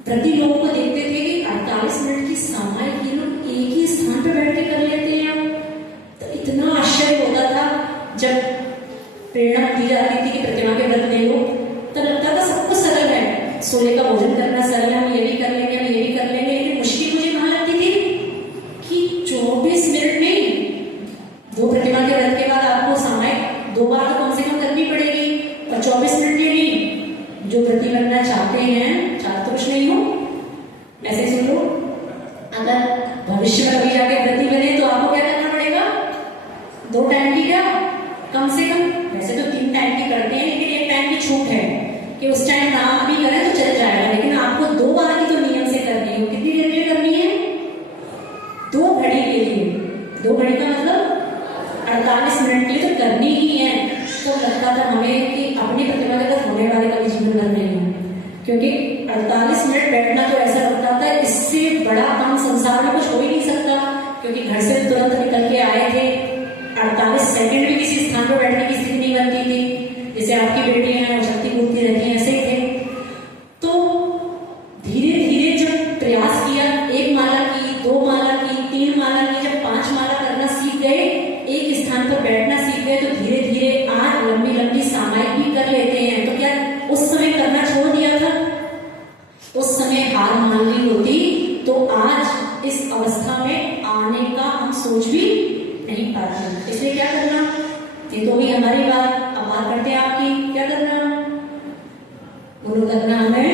व्रती लोगों को देखते थे कि 48 मिनट की सामायिक ये लोग एक ही स्थान पर बैठ के कर लेते हैं, तो इतना आश्चर्य होता था। जब प्रेरणा दी जाती थी कि प्रतिमा के व्रत ले लो, तो लगता था सब कुछ सरल है, सोले का भोजन करना सरल है, हम ये भी कर लेंगे, हम ये भी कर लेंगे। लेकिन मुश्किल मुझे कहाँ लगती थी कि 24 मिनट में दो प्रतिमा के व्रत के बाद आपको सामायिक 2 बार तो कम से कम करनी पड़ेगी, और 24 मिनट में नहीं। जो व्रती बनना चाहते हैं, चाहते तो कुछ नहीं हो, ऐसे सुन लो, अगर भविष्य में अभी जाके व्रती बने तो आपको क्या करना पड़ेगा, 2 टाइम की क्या, कम से कम, वैसे तो 3 टाइम की करते हैं, लेकिन 1 टाइम की छूट है कि उस टाइम ना भी करें तो चल जाएगा, लेकिन आपको 2 बार की तो नियम से करनी है। कितनी देर के लिए करनी है, 2 घड़ी के लिए। 2 घड़ी का मतलब 48 मिनट के लिए तो करनी ही है। तो लगता था हमें कि अपनी प्रतिमा के साथ होने वाले कभी जीवन भर नहीं है, क्योंकि 48 मिनट बैठना तो ऐसा लगता था इससे बड़ा काम संसार में कुछ हो ही नहीं सकता, क्योंकि घर से तुरंत निकल के आए थे, 48 सेकंड भी किसी स्थान पर बैठने की स्थिति नहीं बनती थी। जैसे आपकी बेटियां हैं, शक्ति कूदती रहती हैं, ऐसे ही थे। तो धीरे धीरे जब प्रयास किया, 1 माला की, 2 माला की, 3 माला की, जब 5 माला करना सीख गए, एक स्थान पर बैठना सीख गए, तो धीरे धीरे आज लंबी लंबी सामायिक भी कर लेते हैं। तो क्या उस समय करना छोड़ दिया था, उस समय हार मान ली होती तो आज इस अवस्था में आने का हम सोच भी नहीं पाते। इसलिए क्या करना, ये तो भी हमारी बात, अब बात करते हैं आपकी, क्या करना, बोलो करना हमें,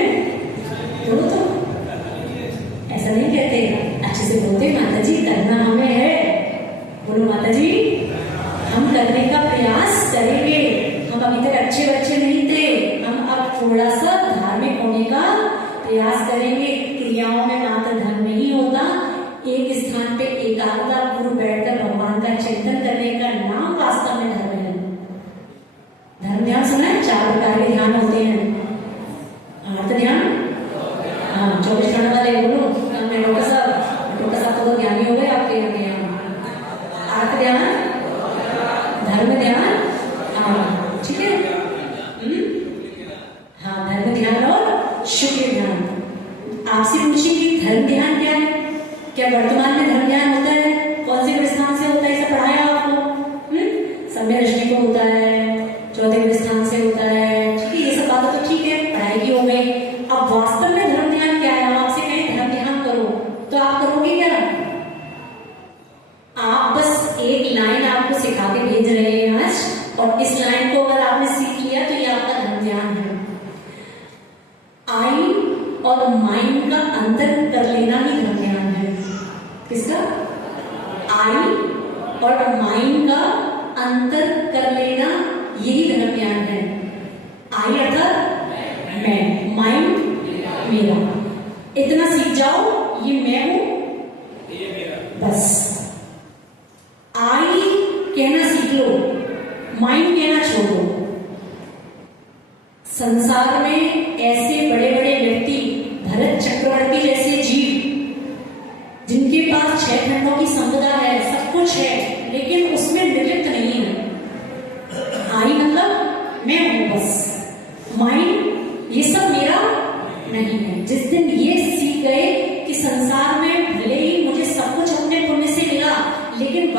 बोलो तो, ऐसा नहीं कहते, अच्छे से बोलते, माता जी करना हमें है, बोलो माता जी हम करने का प्रयास करेंगे। हम अभी तक अच्छे बच्चे नहीं थे, हम अब थोड़ा सा धार्मिक होने का प्रयास करेंगे। क्रियाओं में मात्र धर्म नहीं होता, एक स्थान पे एकाग्रता पूर्व बैठकर भगवान का चिंतन करने का नाम वास्तव में धर्म है। धर्म ध्यान सुना है, 4 प्रकार के ध्यान होते हैं। आर्त ध्यान, हाँ 24 घंटे वाले बोलो, डॉक्टर साहब तो ज्ञानी हो गए आपके यहाँ। आर्त ध्यान, धर्म ध्यान, हाँ ठीक है, हाँ धर्म ध्यान और शुक्र ध्यान। आपसे पूछिए कि धर्म ध्यान क्या है, क्या वर्तमान में धर्म ध्यान होता है, कौन से स्थान से होता है, इसे पढ़ाया आपको, समय दृष्टि को होता है, चौथे स्थान से होता है, ठीक है, ये सब बातें तो ठीक है, पढ़ाई की हो गई। अब वास्तव में धर्म ध्यान क्या है, हम आपसे कहें धर्म ध्यान करो तो आप करोगे क्या? आप बस एक लाइन आपको सिखा के भेज रहे हैं आज, और इस लाइन को अगर आपने सीख लिया तो ये आपका धर्म ध्यान है। आई और माइंड का अंतर कर लेना ही धर्म ध्यान है। किसका? आई और माइंड का अंतर कर लेना, यही धर्म ज्ञान है। आई अर्थात मैं, माइंड मेरा, इतना सीख जाओ, ये मैं हूं बस। आई कहना सीख लो, माइंड कहना छोड़ो। संसार में ऐसे बड़े बड़े व्यक्ति, भरत चक्रवर्ती जैसे जीव, जिनके पास 6 खंडों की संपदा है, सब कुछ है, लेकिन उसमें निवृत्त नहीं है। आई मतलब मैं हूं बस, माइंड ये सब मेरा नहीं है। जिस दिन ये सीख गए कि संसार में भले ही मुझे सब कुछ अपने पुण्य से मिला, लेकिन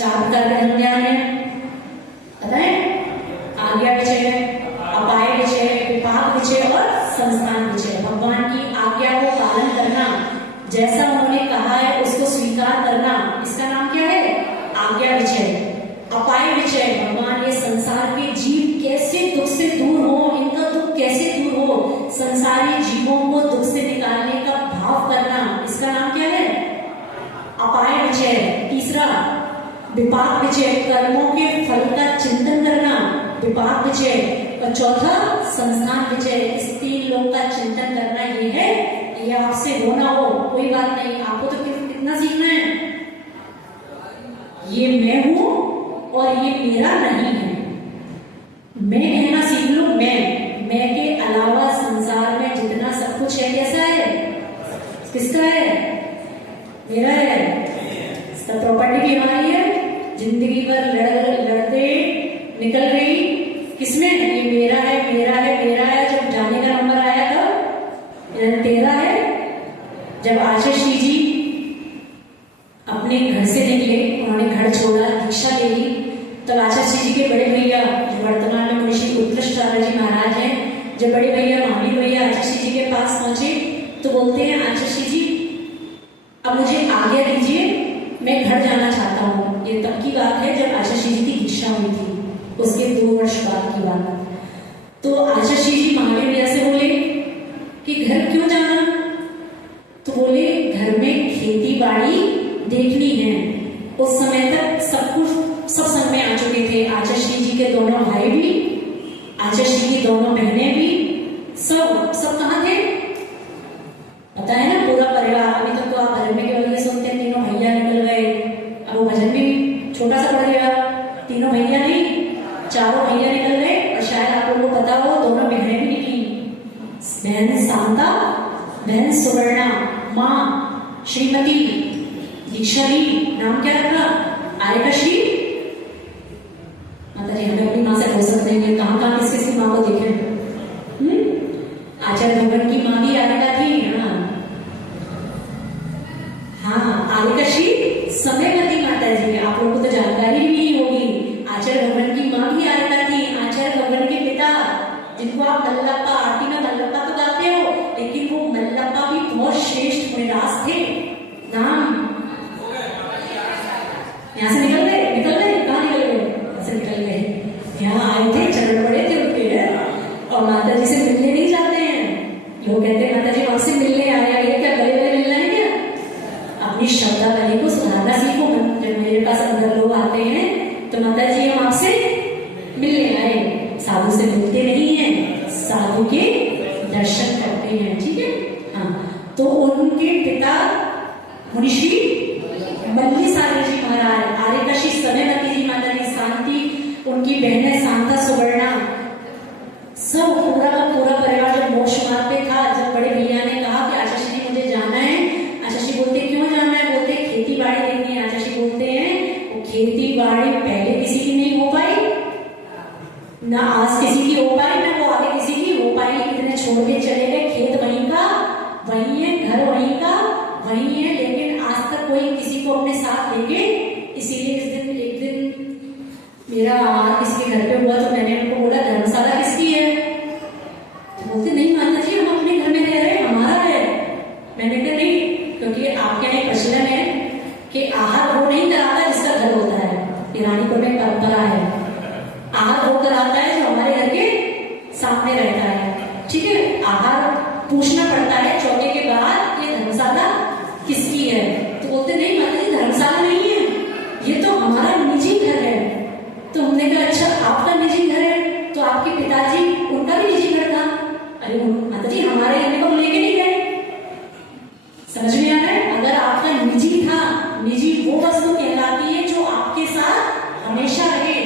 4 प्रकार के धर्म ज्ञान है, पता है? आज्ञा विषय, अपाय विषय, विपाक विषय और संस्थान विषय। भगवान की आज्ञा को पालन करना, जैसा उन्होंने कहा है उसको स्वीकार करना, इसका नाम क्या है? आज्ञा विषय। अपाय विषय, भगवान ये संसार के जीव कैसे दुख से दूर हो, इनका दुख कैसे दूर हो, संसारी जीवों को दुख से निकालने का भाव करना, इसका नाम क्या है? अपाय विषय। तीसरा विपाक विषय, कर्मों के फल का चिंतन करना, विपाक विषय। और चौथा संस्थान विषय, इस 3 लोक का चिंतन करना। ये है, ये आपसे हो ना हो कोई बात नहीं, आपको तो कितना सीखना है। ये मैं हूं और ये मेरा नहीं है। मैं कहना सीख लो, मैं के अलावा संसार में जितना सब कुछ है कैसा है? किसका है? मेरा है। सब प्रॉपर्टी भी हमारी है। जिंदगी भर लड़ते निकल गई किसमें? ये मेरा है, मेरा है, मेरा है। जब जाने का नंबर आया तब तेरा है। जब आशीष जी अपने घर से निकले, उन्होंने घर छोड़ा, दीक्षा ले ली, तब आशीष जी के बड़े भैया जो वर्तमान में मुनिश्री उत्कृष्टानंद जी महाराज हैं, जब बड़े भैया मामी भैया आशीष जी के पास पहुंचे तो बोलते हैं, आशीष जी अब मुझे आज्ञा दीजिए, मैं घर जाना चाहता हूँ। ये तब की बात है जब आशीष जी की दीक्षा हुई थी, उसके 2 वर्ष बाद की बात। तो आशीष जी महावीर भैया से बोले कि घर क्यों जाना? तो बोले घर में खेती बाड़ी देखनी है। उस समय तक सब कुछ सब समय आ चुके थे। आशीष जी के दोनों भाई भी, आशीष जी की दोनों बहनें भी, सब कहाँ थे? पता है ना, पूरा परिवार। अभी तक तो आप भजन में केवल ये सुनते हैं, तीनों भैया निकल गए। अब वो भजन भी छोटा सा पड़ गया, तीनों भैया नहीं, 4 भैया निकल गए। और शायद आप लोगों को पता हो, दोनों बहनें भी निकली। बहन शांता, बहन सुवर्णा, माँ श्रीमती, दीक्षाली, नाम क्या रखा? आर्यकश्री। माता जी हमें अपनी माँ से हो सकते हैं, कहाँ किस किसकी माँ को देखें। आचार्य भगवान की माँ भी आर्यका थी। हाँ, आर्यकश्री समयवती माता जी, आप लोगों को तो जानकारी भी नहीं होगी। आचार्य भगवान की माँ भी आर्यका थी। आचार्य भगवान के पिता, जिनको आप मल्लप्पा, आरती में मल्लप्पा तो गाते हो, लेकिन वो मल्लप्पा भी बहुत श्रेष्ठ मुनिदास थे। नाम यहाँ से निकल गए, कहाँ निकल गए? ऐसे निकल गए। यहाँ आए थे, चरण पड़े थे उनके, और माता जी से मिलने नहीं जाते हैं। लोग कहते हैं माता जी आपसे मिलने आया, ये क्या गले गले मिलना है क्या? अपनी शब्दावली को सुधारना सीखो। जब मेरे पास अंदर लोग आते हैं तो माता जी हम आपसे मिलने आए, साधु से मिलते नहीं है, साधु के दर्शन करते हैं। ठीक है, हाँ। तो उनके पिता मुनिश्री मल्ली सागर जी महाराज, आर्यकश्री समयवती जी माता जी, शांति उनकी बहनें शांता सुवर्णा, सब पूरा का पूरा परिवार जब मोक्ष मार्ग पे था। जब बड़े भैया ने कहा कि आशीष जी मुझे जाना है, आशीष जी बोलते क्यों जाना है? बोलते खेती बाड़ी देखनी है। आशीष जी बोलते हैं वो खेती बाड़ी पहले किसी की नहीं हो पाई, ना आज किसी की हो पाई, ना वो आगे किसी की हो पाई। इतने छोड़ के चले गए, खेत वहीं का वहीं है, घर वहीं का वहीं है, लेकिन आज तक कोई किसी को अपने साथ लेके। इसीलिए एक दिन मेरा किसी के घर पे हुआ तो मैंने उनको बोला धर्मशाला किसकी है? तो बोलते नहीं माता जी हम अपने घर में रह रहे हैं, हमारा है। मैंने कहा नहीं, क्योंकि आपके यहाँ एक प्रचलन है कि आहार वो नहीं कराता जिसका घर होता है। ईरानीपुर में परंपरा है, आहार वो कराता है जो हमारे घर के सामने रहता है। ठीक है, आहार पूछना पड़ता है चौके के बाद ये धर्मशाला किसकी है? तो बोलते नहीं माता जी धर्मशाला नहीं है, ये तो हमारा निजी घर है। तो हमने कहा अच्छा आपका निजी घर है, तो आपके पिताजी उनका भी निजी घर था। अरे माता जी हमारे घर को लेके नहीं गए। समझ में आ रहा है? अगर आपका निजी था, निजी वो वस्तु कहलाती है जो आपके साथ हमेशा रहे।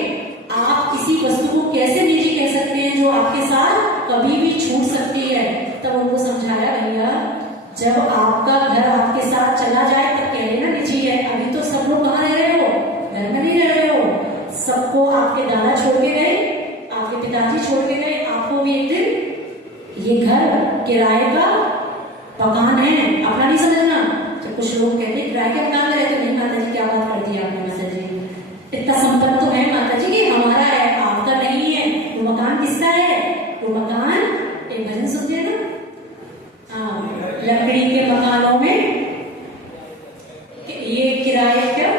आप किसी वस्तु को कैसे निजी कह सकते हैं जो आपके साथ कभी भी छूट सकती है? तब उनको समझाया भैया जब आपका घर आपके साथ चला जाए तब कह लेना निजी है। अभी तो सब लोग कहाँ रह रहे हो? घर में नहीं रह रहे हो। सबको आपके दादा छोड़ के गए, आपके पिताजी छोड़ के गए, आपको भी एक दिन ये घर किराए का मकान है, अपना नहीं समझना। तो कुछ लोग कहते हैं किराए के मकान में रहते नहीं। माता जी क्या बात कर दी आपने? माता जी इतना संपत्ति तो है माता जी कि हमारा है, आपका नहीं है। वो मकान किसका है? वो मकान, एक भजन सुनते हैं ना, लकड़ी के मकानों में ये किराए क्या,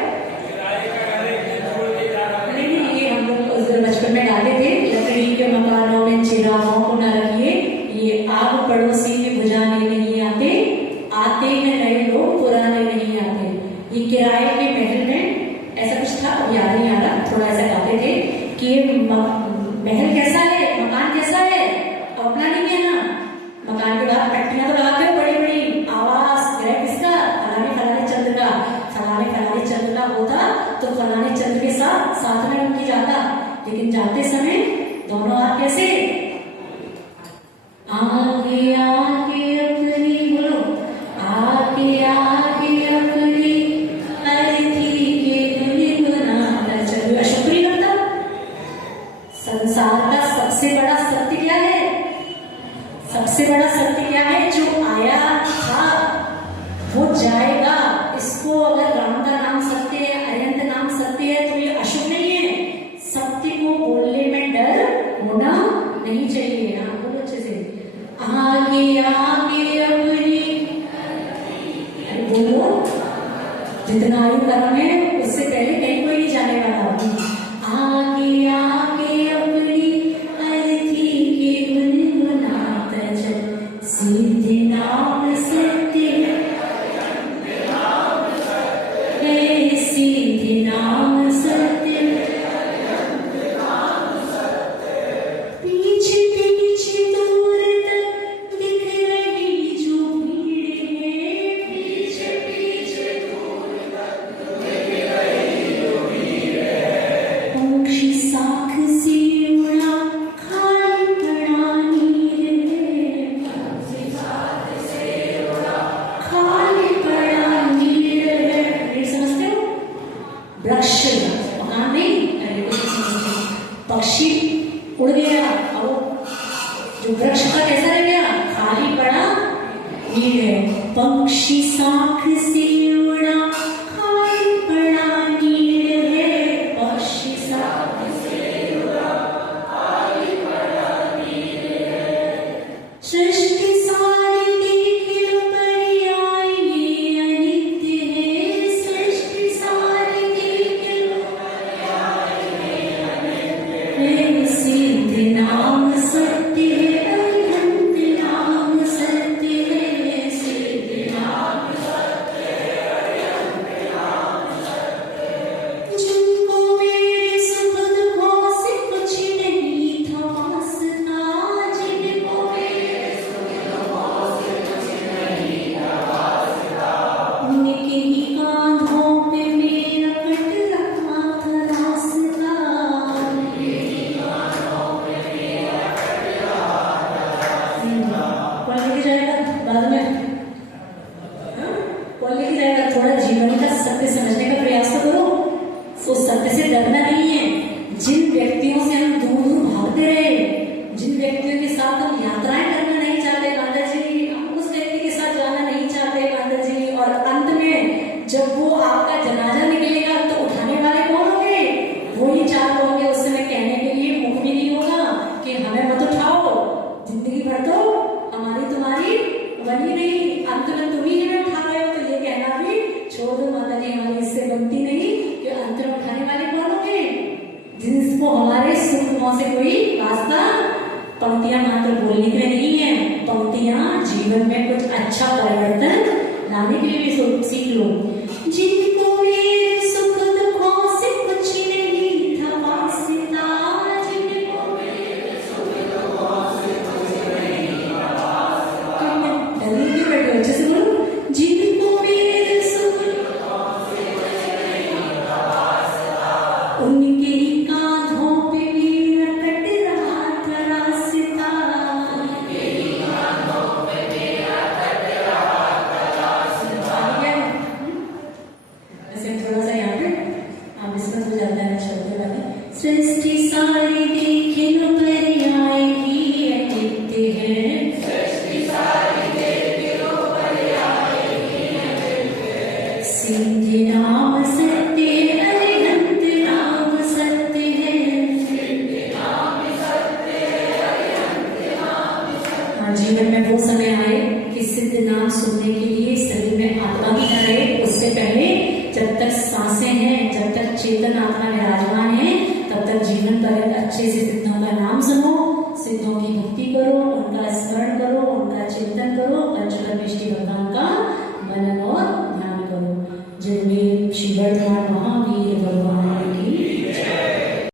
नहीं ये हम लोग बचपन में डाले थे, लकड़ी के मकानों में चिरागों को न रखिए, ये आग पड़ोसी में बुझाने नहीं आते, आते हैं नए लोग पुराने नहीं आते। ये किराए के महल में ऐसा कुछ था, अब याद नहीं आ रहा, थोड़ा ऐसा गाते थे कि महल कैसा है, मकान कैसा है, अपना नहीं है ना। मकान के बाद पट्टियां तो लगाते हो बड़ी बड़ी, आवाज ग्रह किसका, फलाने फलाने चंद्र का, फलाने फलाने चंद्र का होता तो फलाने चंद्र के साथ में उनकी जाता, लेकिन जाते समय दोनों हाथ कैसे, आगे आगे अपनी, बोलो आगे आगे अपनी अर्थी के गुनगुनाता चलो। शुक्रिया करता। संसार का सबसे बड़ा सत्य क्या है? सबसे बड़ा सत्य क्या है? जो आया था वो जाएगा। इसको अगर राम का नाम सत्य है, अनंत नाम सत्य है, तो ये अशुभ नहीं है। सत्य को बोलने में डर होना नहीं चाहिए। हाँ बोलो अच्छे से, आगे आगे अपनी, बोलो जितना आयु कर्म है उससे पहले कहीं कोई नहीं जाने वाला। आगे आगे अपनी अर्थी के गुनगुनाता चल, सिद्धि नाम सत्य है, सिद्धि नाम सत्य, पीछे पीछे दूर तक दिख रही जो भीड़ है, पीछे पीछे दूर तक दिख रही जो भीड़ है, पंक्षी साख से उड़ा खाली पड़ा नीर है, पंक्षी साख से उड़ा खाली पड़ा नीर है। ये समझते हो? वृक्ष मकान नहीं, अरे कुछ समझते हो? पक्षी उड़ गया, और जो वृक्ष का कैसा रह गया, खाली पड़ा नीड है। पंक्षी साख से उड़ा खाली पड़ा नीड है, पक्षी साख से उड़ा खाली पड़ा नीड है। सृष्टि सारी देखियो पर्याय ये अनित्य है, सृष्टि सारी देखियो पर्याय ये अनित्य है, सिद्ध नाम सत्य है, अनंत नाम सत्य है, सिद्ध नाम सत्य है, अनंत नाम सत्य है। जिनको मेरे सुख दुखों से कुछ नहीं था वास्ता, जिनको मेरे सुख दुखों से कुछ नहीं था वास्ता, उनके ही कांधों पे मेरा कट रखा था रास्ता, उनके ही कांधों पे मेरा कट रखा था रास्ता। कौन लेके जाएगा बाद में? हाँ? कौन लेके जाएगा? थोड़ा जीवन का सत्य समझने का प्रयास तो करो। उस सत्य से डरना नहीं है। जिन व्यक्तियों से हम दूर दूर भागते रहे, जिन व्यक्तियों के साथ हम यात्राएं करना नहीं चाहते माता जी, हम उस व्यक्ति के साथ जाना नहीं चाहते माता जी, और अंत में जब वो आपका जनाजा निकलेगा तो उठाने वाले कौन होंगे? वही चार लोग होंगे। उस समय कहने के लिए मुख भी नहीं होगा कि हमें मत उठाओ, जिंदगी भर तो हमारी तुम्हारी बनी नहीं, अंत में तुम ही हमें उठा रहे हो, तो ये कहना भी छोड़ दो माता जी, हमारी इससे बनती नहीं कि अंत में उठाने वाले कौन होंगे? जिसको हमारे सुख दुखों से कोई वास्ता। पंक्तियां मात्र बोलने के लिए नहीं है, पंक्तियां जीवन में कुछ अच्छा परिवर्तन लाने के लिए भी सीख लो। जिनको मेरे सुख दुखों से कुछ नहीं था वास्ता, जिनको मेरे सुख दुखों से कुछ नहीं था वास्ता, डरने क्यों बैठे हो? अच्छे से बोलो, जिनको मेरे सुख दुखों से कुछ नहीं था वास्ता, उनके ही कांधों पे मेरा कट रहा था रास्ता, उनके ही कांधों पे मेरा कट रहा था रास्ता। जीवन में वो समय आए कि सिद्ध नाम सुनने के लिए शरीर में आत्मा भी न रहे, उससे पहले जब तक सांसें हैं, जब तक चेतन आत्मा विराजमान है, तब तक जीवन पर्यंत अच्छे से सिद्धों का नाम सुनो, सिद्धों की भक्ति करो, उनका स्मरण करो, उनका चिंतन करो, पंचकर्मेष्टि भगवान